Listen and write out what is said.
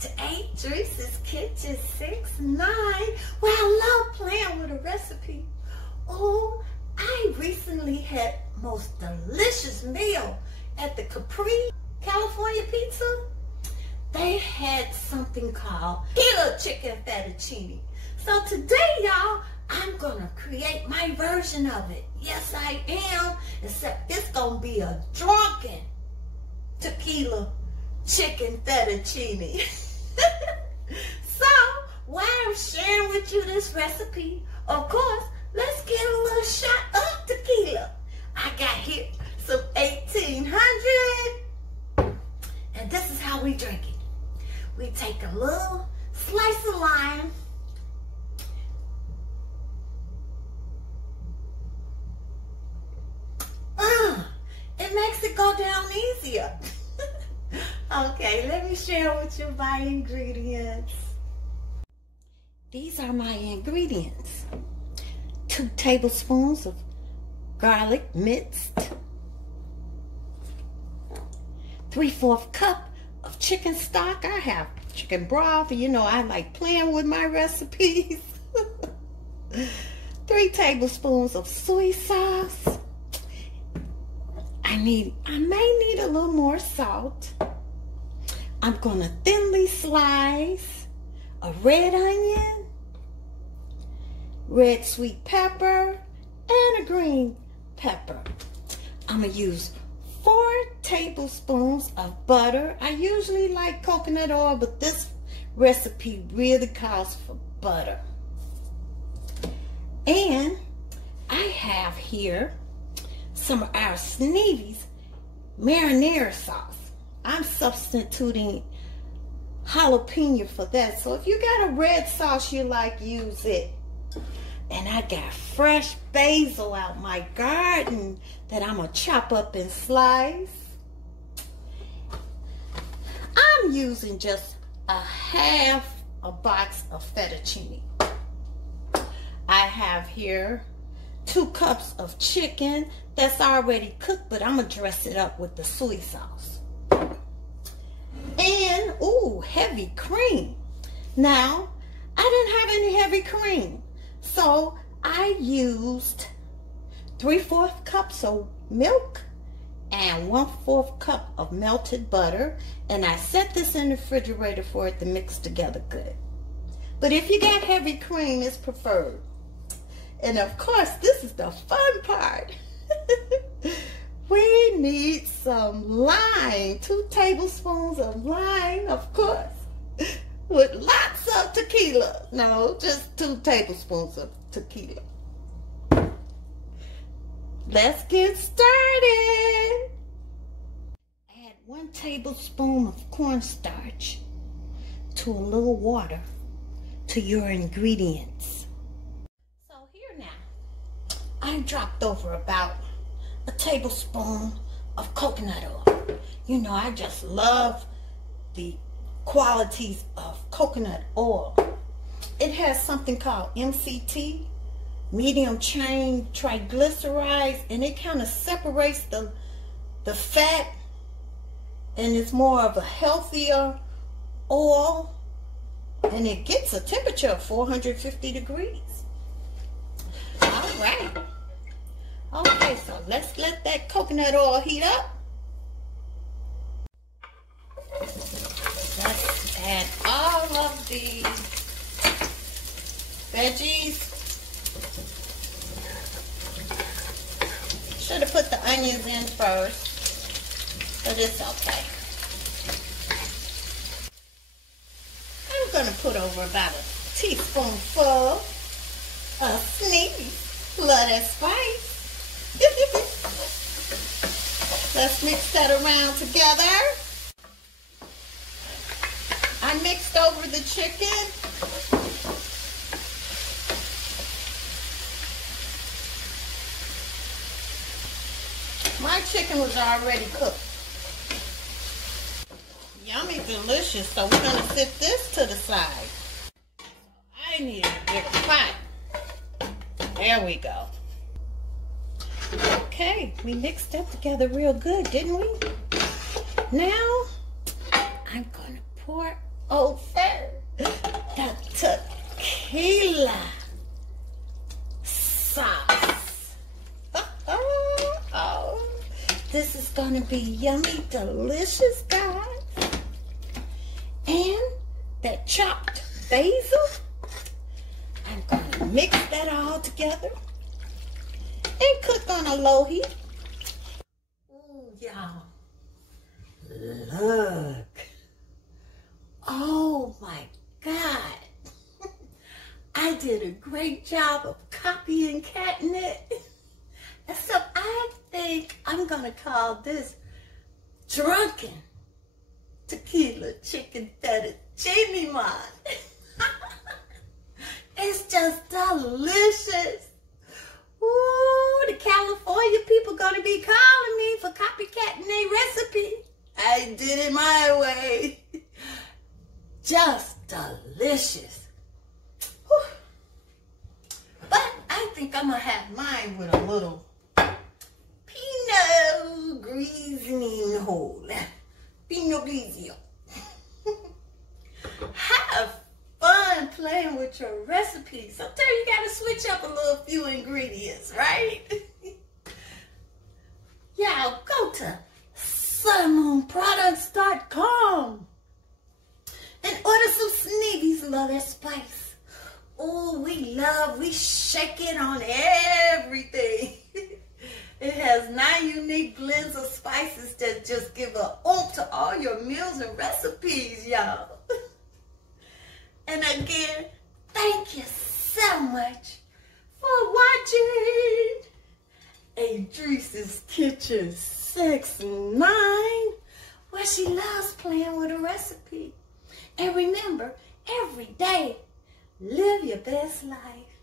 to 8 Dreese's Kitchen 6-9, where I love playing with a recipe. Oh, I recently had most delicious meal at the Capri California Pizza. They had something called TeQuila chicken fettuccine. So today, y'all, I'm gonna create my version of it. Yes, I am, except it's gonna be a drunken TeQuila chicken fettuccine. So, while I'm sharing with you this recipe, of course, let's get a little shot of tequila. I got here some 1800, and this is how we drink it. We take a little slice of lime, it makes it go down easier. Okay, let me share with you my ingredients. These are my ingredients. 2 tablespoons of garlic minced. 3/4 cup of chicken stock. I have chicken broth. You know, I like playing with my recipes. 3 tablespoons of soy sauce. I may need a little more salt. I'm gonna thinly slice a red onion, red sweet pepper, and a green pepper. I'm gonna use 4 tablespoons of butter. I usually like coconut oil, but this recipe really calls for butter. And I have here some of our Sneavy's marinara sauce. I'm substituting jalapeno for that. So if you got a red sauce you like, use it. And I got fresh basil out my garden that I'm gonna chop up and slice. I'm using just a half a box of fettuccine. I have here 2 cups of chicken that's already cooked, but I'm gonna dress it up with the soy sauce. And, ooh, heavy cream. Now, I didn't have any heavy cream, so I used 3/4 cups of milk and 1/4 cup of melted butter, and I set this in the refrigerator for it to mix together good. But if you got heavy cream, it's preferred. And of course, this is the fun part. We need some lime, 2 tablespoons of lime, of course, with lots of tequila. No, just 2 tablespoons of tequila. Let's get started. Add 1 tablespoon of cornstarch to a little water to your ingredients. So here now, I dropped over about a tablespoon of coconut oil. You know, I just love the qualities of coconut oil. It has something called MCT, medium chain triglycerides, and it kind of separates the fat, and it's more of a healthier oil, and it gets a temperature of 450 degrees. All right. Okay, so let's let that coconut oil heat up. Let's add all of the veggies. Should have put the onions in first, but it's okay. I'm going to put over about a teaspoonful of Sneavy Love That Spice. Let's mix that around together. I mixed over the chicken. My chicken was already cooked. Yummy, delicious. So we're going to set this to the side. I need a bigger pot. There we go. Okay, we mixed that together real good, didn't we? Now, I'm going to pour over the TeQuila sauce. Oh, this is going to be yummy, delicious, guys. And that chopped basil, I'm going to mix that all together and cook on a low heat. Ooh, y'all. Look. Oh my God. I did a great job of copying catnip. Except I think I'm going to call this Drunken Tequila Chicken Fettuccine, man. It's just delicious. Ooh, the California people gonna be calling me for copycatting their recipe. I did it my way. Just delicious. Whew. But I think I'm gonna have mine with a little Pinot Grigio. Pinot Grigio. Have fun playing with your recipes. Sometimes you gotta switch up a little few ingredients, right? Y'all go to sunmoonproducts.com and order some Sneavy Love That Spice. Oh, we shake it on everything. It has 9 unique blends of spices that just give a oomph to all your meals and recipes, y'all. And again, thank you so much for watching Adrice's Kitchen 69, where she loves playing with a recipe. And remember, every day, live your best life.